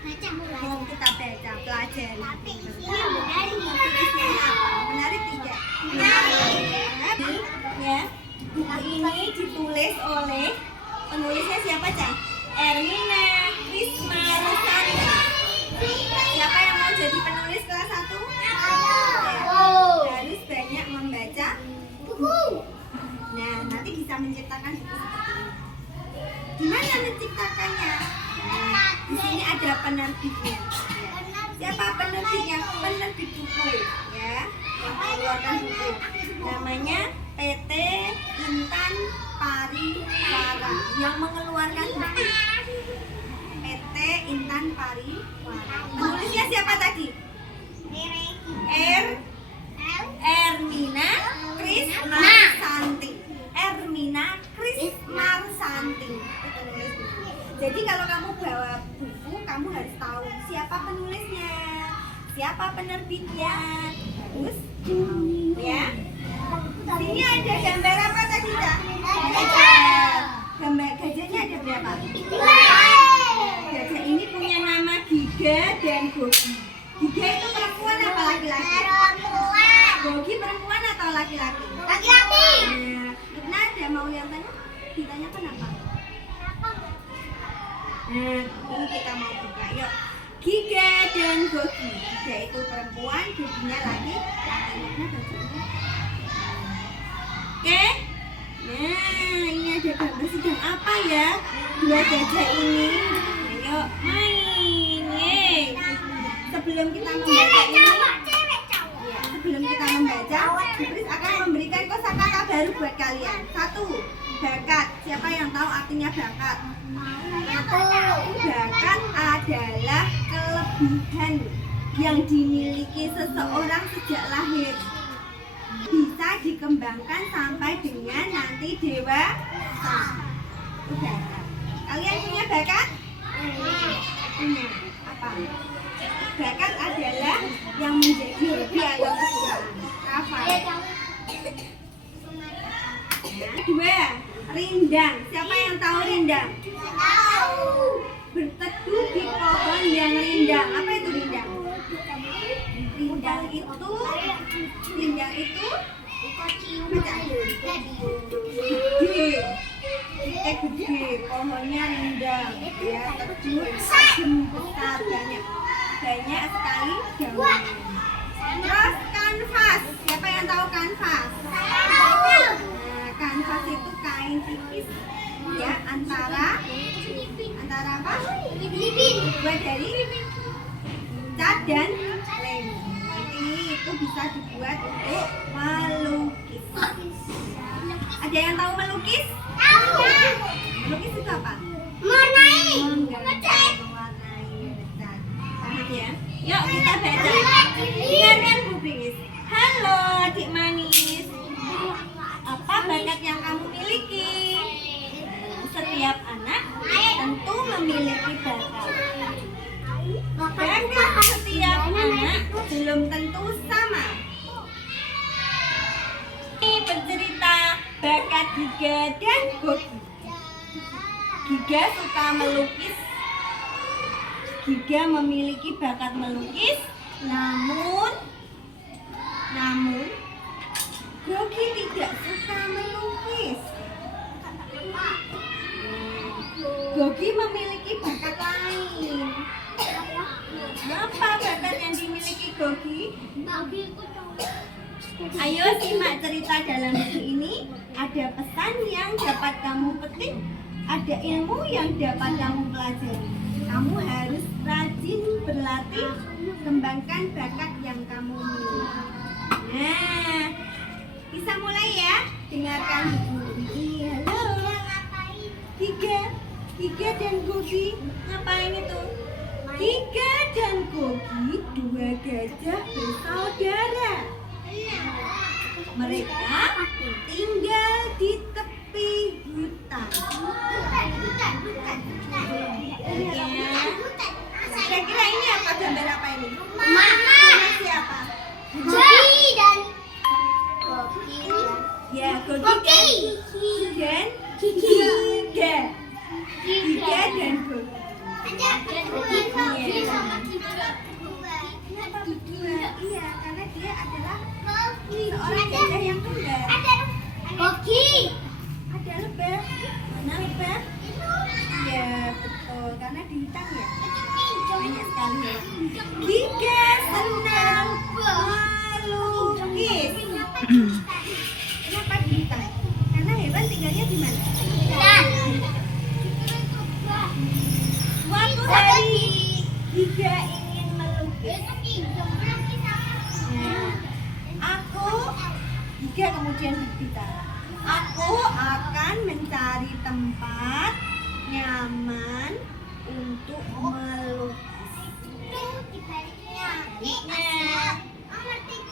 Mau kita baca pelajari. Tapi isinya menarik. Isinya apa? Menarik tidak? Menarik. Ya. Buku ini ditulis oleh penulisnya siapa, Cak? Ermina Risma Rosanti. Siapa yang mau jadi penulis kelas 1? Harus banyak membaca buku. Nah, nanti bisa menciptakan buku seperti ini. Gimana menciptakannya? Nah, di sini ada penerbitnya. Siapa penerbitnya? Penerbit buku, ya, yang mengeluarkan buku. Namanya PT Intan Pariwara yang mengeluarkan buku. PT Intan Pariwara. Penulisnya siapa tadi? Ermina Krismarsanti. Ermina Krismarsanti. Jadi kalau kamu bawa buku, kamu harus tahu siapa penulisnya, siapa penerbitnya. Terus, ya. Sini ada gambar apa tadi, Cak? Gajah. Gambar gajahnya ada berapa? Gajah ini punya nama Giga dan Gogi. Giga itu perempuan apa laki-laki? Gogi perempuan atau laki-laki? Laki-laki. Nah, ada mau yang tanya? Ditanya kenapa? Nah, ini kita mau buka. Yuk. Giga dan Gogi. Giga itu perempuan, Goginya laki. Oke. Nah, ini ada gambar sedang apa ya? Dua gajah ini. Ayo main. Yeay. Sebelum kita membaca ini, ya, sebelum kita membaca, Iblis akan memberikan kosakata baru buat kalian. 1. Bakat. Siapa yang tahu artinya bakat? Bakat adalah kelebihan yang dimiliki seseorang sejak lahir. Bisa dikembangkan sampai dengan nanti dewasa. Itu bakat. Kalian punya bakat? Punya. Apa? Bakat adalah yang menjadi hobi atau kesukaan. Hafal. Nah, 2. Rindang. Siapa yang tahu rindang? Berteduh di pohon yang rindang. Apa itu rindang? Rindang itu gede. Gede, pohonnya rindang. Ya, teduh, adem, besar, banyak sekali daun. Terus kanvas. Siapa yang tahu kanvas? Kanvas itu kain tipis, ya, antara apa? Dibuat dari cat dan lem. Nanti itu bisa dibuat untuk melukis. Ada yang tahu melukis? Melukis itu apa? Mewarnai. Menggambar, mewarnai, ngecat. Paham ya? Yuk kita baca. Dengarkan Bu Bingis. Halo adik manis. Apa bakat yang kamu miliki? Setiap anak tentu memiliki bakat. Bakat setiap anak belum tentu sama. Ini bercerita bakat Giga dan Gogi. Giga suka melukis. Giga memiliki bakat melukis, namun Gogi tidak suka melukis. Gogi memiliki bakat lain. Apa bakat yang dimiliki Gogi? Ayo simak cerita dalam buku ini. Ada pesan yang dapat kamu petik, ada ilmu yang dapat kamu pelajari. Kamu harus rajin berlatih, kembangkan bakat yang kamu miliki. Nah, bisa mulai ya. Dengarkan buku ini. Halo. Giga dan Gogi ngapain itu? Giga dan Gogi dua gajah bersaudara. Mereka tinggal di tepi hutan. Ya. Kira-kira ini apa, gambar apa ini? Mama. Siapa? Gogi dan Gogi. Ya, Gogi dan Giga. Giga dan Gogi. Kenapa berdua? Iya, karena dia adalah seorang gajah yang kembar. Ada lebah. Mana lebah? Iya, betul. Karena bintang ya. Banyak sekali ya. Giga senang melukis. Kenapa bintang? Karena hewan tinggalnya di mana? Suatu hari Giga ingin melukis. Giga kemudian berbicara. Aku akan mencari tempat nyaman untuk melukis.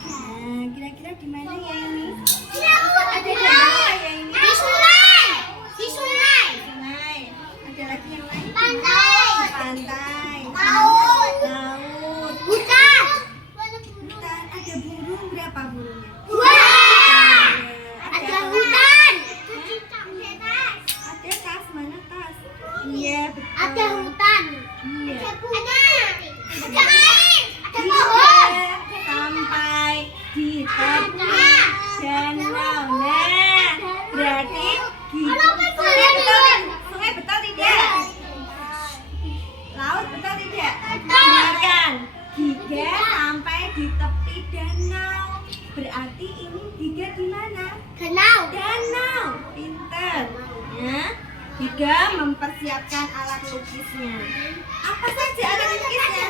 Nah, kira-kira di mana ya ini? Ada gambar apa ya ini? Di sungai. Sungai. Ada lagi yang lain? Pantai. Pantai. Laut. Laut. Hutan. Hutan. Ada burung, berapa burungnya? Ada hutan. Ada tas, mana tas? Iya, betul. Ada hutan. Iya. Ada air. Ada pohon. Sampai di tepi danau. Nah, berarti sungai betul tidak? Laut betul tidak? Dengarkan, Giga sampai di tepi danau. Berarti ini Giga di mana? Danau. Danau. Pinter. Ya. Giga mempersiapkan alat lukisnya. Apa saja alat lukisnya?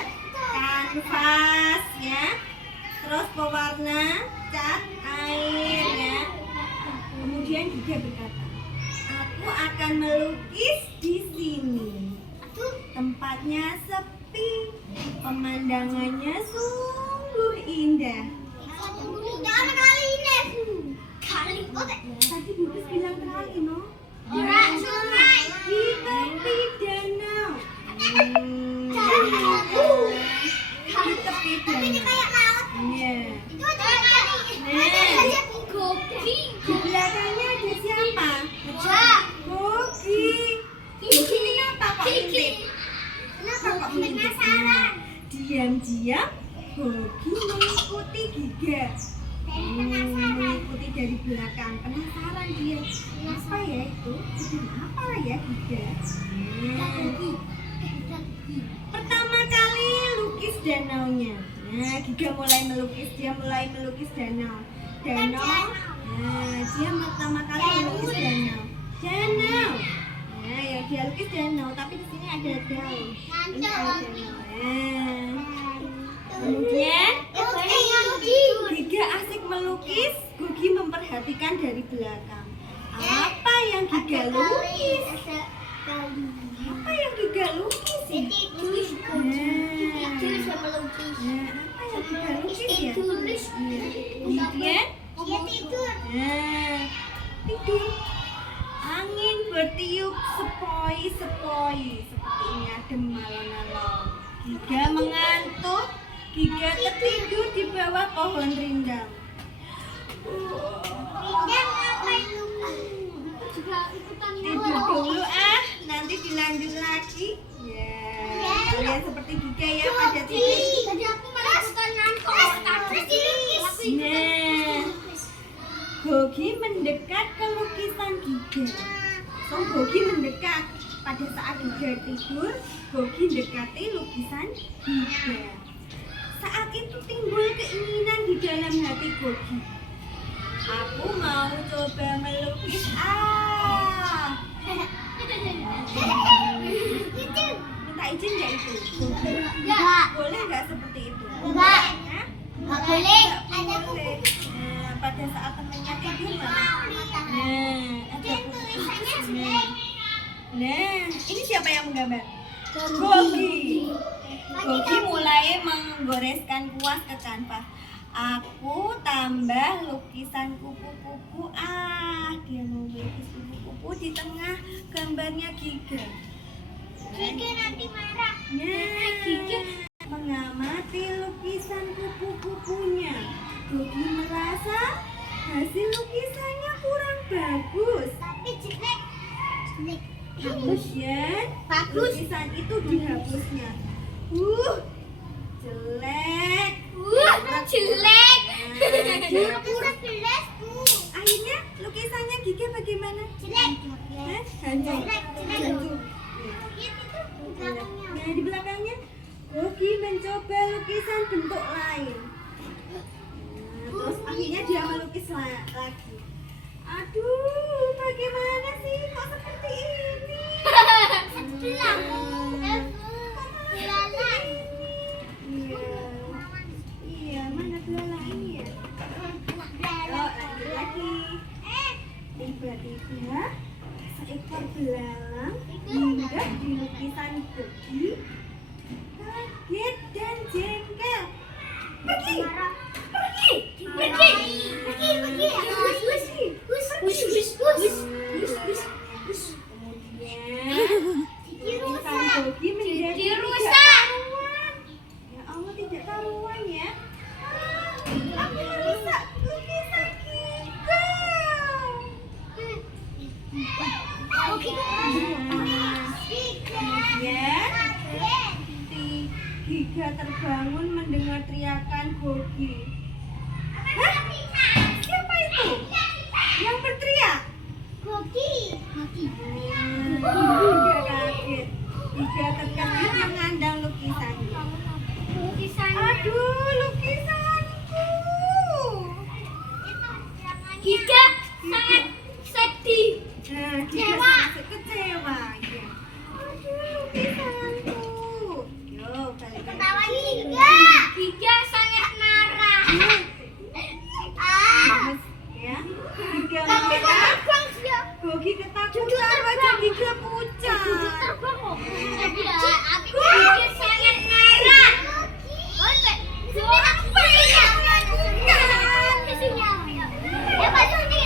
Kanvas, ya. Terus pewarna, cat, air, ya. Kemudian Giga berkata, aku akan melukis di sini. Tempatnya sepi, pemandangannya sungguh indah. Tadi Bibis bilang kali, no? Sungai. Di tepi danau. Di tepi danau. Iya. Di belakangnya ada siapa? Gogi. Gogi kenapa kok ngintip? Kenapa kok ngintip? Diam-diam Gogi mengikuti Giga. Mengikuti dari belakang. Penasaran dia. Apa ya itu? Sedang apa ya Giga? Pertama kali lukis danaunya. Nah, Giga mulai melukis. Dia mulai melukis danau. Danau. Nah, dia pertama kali melukis danau. Danau. Nah, yang dia lukis danau, tapi di sini ada daun. Ini ada danau. Nah, kemudian Giga asik melukis. Gogi memperhatikan dari belakang. Apa yang Giga lukis? Apa yang Giga lukis ya? Apa yang Giga lukis ya? Kemudian tidur. Angin bertiup sepoi-sepoi seperti ini adem alon-alon. Giga mengantuk. Giga tertidur di bawah pohon rindang. Tidur dulu nanti dilanjut lagi. Ya, kalian seperti Giga ya pada tidur. Nah, Gogi mendekat ke lukisan Giga. Gogi mendekat. Pada saat Giga tidur, Gogi dekati lukisan Giga. Saat itu timbul keinginan di dalam hati Gogi. Aku mau coba melukis. Minta izin nggak itu? Boleh nggak seperti itu? Enggak. Hah? Enggak boleh. Nggak boleh. Nah, pada saat temannya tidur ada tulisannya. Nah, ini siapa yang menggambar? Gogi. Gogi mulai menggoreskan kuas ke kanvas. Aku tambah lukisan kupu-kupu. Dia mau melukis kupu-kupu di tengah gambarnya Giga. Giga nanti marah. Giga mengamati lukisan kupu-kupunya. Gogi merasa hasil lukisannya kurang bagus. Tapi jelek. Kemudian lukisan itu dihapusnya. Jelek. Jelek. Nah, Pura jelek tuh. akhirnya lukisannya Gika bagaimana? Jelek. Hancur. Jelek. Hancur. Lihat itu belakangnya. Nah, di belakangnya Gogi mencoba lukisan bentuk lain. Nah, terus akhirnya dia melukis lagi. Aduh, bagaimana sih kok seperti ini? Bilang. Belalang. Iya. Iya, mana belalangnya ya? Yuk, lanjut lagi. Tiba-tiba seekor belalang hinggap di lukisan Gogi. Kaget dan jengkel. Pergi. Kemudian lukisan Gogi menjadi Jadi tidak rusak. karuan. Ya Allah, tidak karuan ya. Aku merusak lukisan Gika. Kemudian Gika terbangun mendengar teriakan Gogi. Hah? Siapa itu yang berteriak? Gika kaget. Gika terkejut memandang lukisannya. Aduh, lukisanku. Gika sangat sedih. Nah, Gika sangat kecewa. Ya. Aduh, lukisanku. Yo, balik lagi. Gika sangat marah. Mas, ya. Gika marah. Gogi ketakutan, wajah Gika pucat. Gika sangat marah.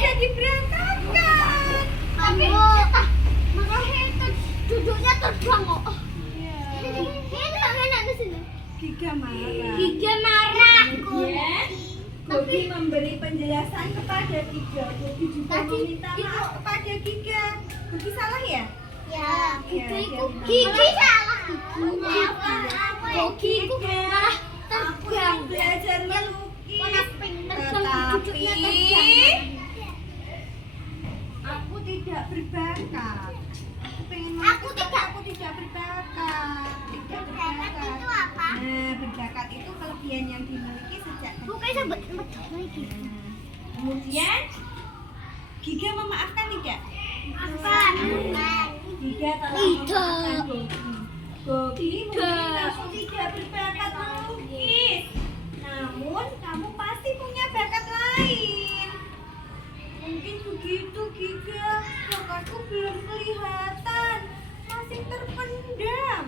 Jadi berantakan. Duduknya terbang kok. Gika marah. Gika marah. Kemudian Gogi memberi penjelasan kepada Gika. Gogi juga meminta maaf kepada Gika. Gogi salah ya? Ya, Gika itu Gigi salah. Gigi itu malah Aku terbang. yang belajar melukis. Tetapi aku tidak berbakat. Aku pengen melukis, tapi aku tidak berbakat. Tidak berbakat. itu apa? Nah, berbakat itu kelebihan yang dimiliki sejak kecil. Bukan sebut lagi. Kemudian Gika memaafkan tidak? Bukan. Gika telah Tidak. memaafkan Gogi. Gogi mungkin kamu tidak berbakat melukis. Namun kamu pasti punya bakat lain. Mungkin begitu Gika. Bakatku belum kelihatan. Masih terpendam.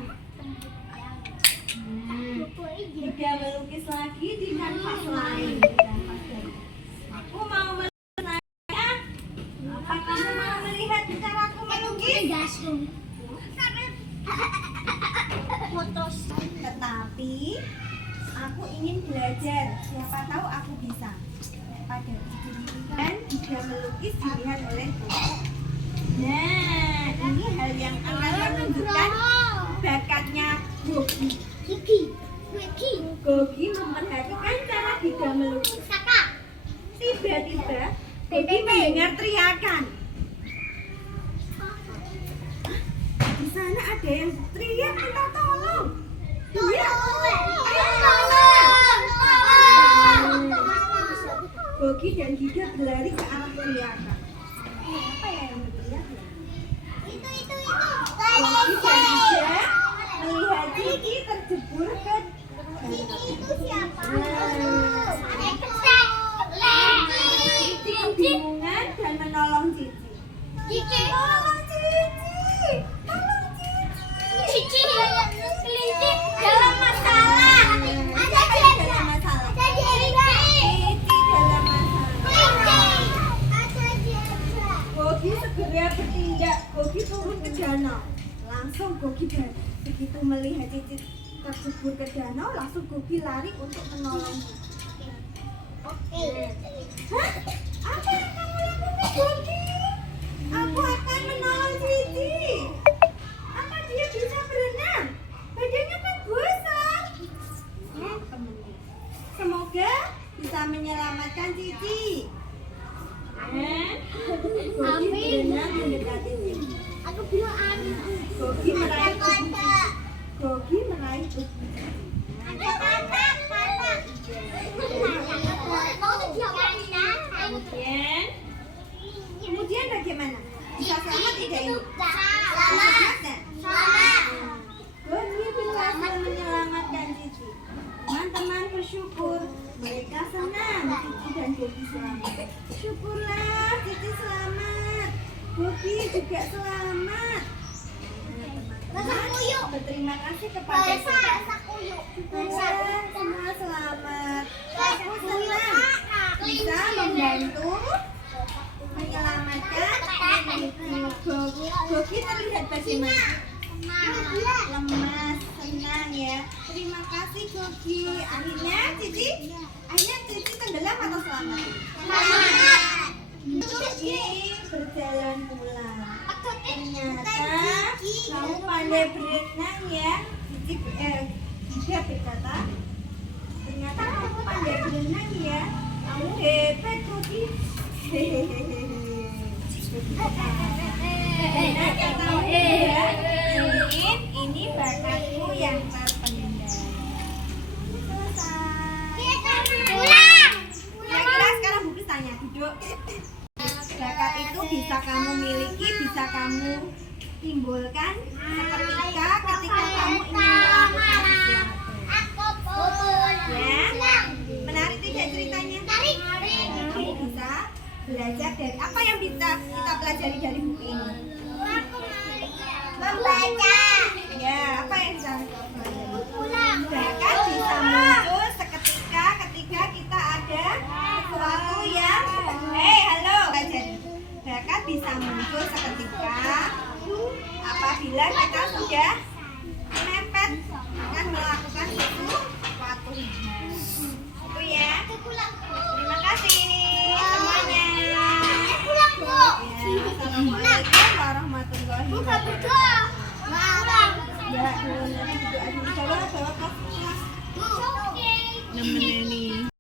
Gika melukis lagi di kanvas lain. Aku mau melukis lagi ya. Apa kamu mau melihat caraku melukis? Tetapi aku ingin belajar. Siapa tahu aku bisa. Pada video ini kan juga melukis dilihat oleh Gogi. Nah, ini hal yang akan menunjukkan bakatnya Gogi. Gogi memperhatikan cara Gika melukis. Tiba-tiba Gogi mendengar teriakan. Di sana ada yang teriak, minta tolong. Iya, ayo tolong. Gogi dan Gika berlari ke arah teriakan. Apa ya yang berteriak ya? Gogi dan Gika melihat Cici terjebur ke Cici kebingungan dan menolong Cici. Tolong Cici, tolong Cici. Cici dalam masalah. Ada Cici dalam masalah. Cici dalam masalah. Gogi segera bertindak. Gogi turun ke danau. Langsung Gogi begitu melihat Cici terjebur ke danau, langsung Gogi lari untuk menolong Cici. Hah? Apa yang kamu lakukan, Gogi? Aku akan menolong Cici. Apa dia bisa menyelamatkan Cici. Gogi Amin. berenang mendekati Cici. Aku bilang amin. Gogi meraih tubuh. Gogi meraih tubuh. Ada tata. Kemudian bagaimana? Bisa selamat tidak ini? Selamat. Gogi berhasil menyelamatkan Cici. Teman-teman bersyukur, mereka senang Cici dan Gogi selamat. Syukurlah Cici selamat, Gogi juga selamat. Teman-teman berterima kasih kepada Tuhan. Syukurlah semua selamat. Aku senang bisa membantu menyelamatkan Gogi terlihat bagaimana? Lemas, senang ya. Terima kasih Gogi. Akhirnya Cici tenggelam atau selamat? Gogi berjalan pulang. Ternyata kamu pandai berenang ya. Dia berkata, ternyata kamu pandai berenang ya. Kamu hebat Gogi. Hehehe. Nah, kata dia, ini bakatku yang terpendam. Selesai. Kira-kira sekarang Bu Kris tanya, duduk. Bakat itu bisa kamu miliki, bisa kamu timbulkan ketika kamu ingin melakukan sesuatu. Ya, menarik tidak ceritanya? Kamu bisa belajar dari apa yang bisa kita pelajari dari buku ini? Membaca. Ya, apa yang bisa kita pelajari? Bakat bisa muncul seketika ketika kita ada sesuatu yang halo pelajari. Bakat bisa muncul seketika apabila kita sudah mepet akan melakukan sesuatu. Itu ya. Terima kasih semuanya. Ya, Assalamualaikum warahmatullahi wabarakatuh. Ya, nanti juga ada bawa kelas. Nemenin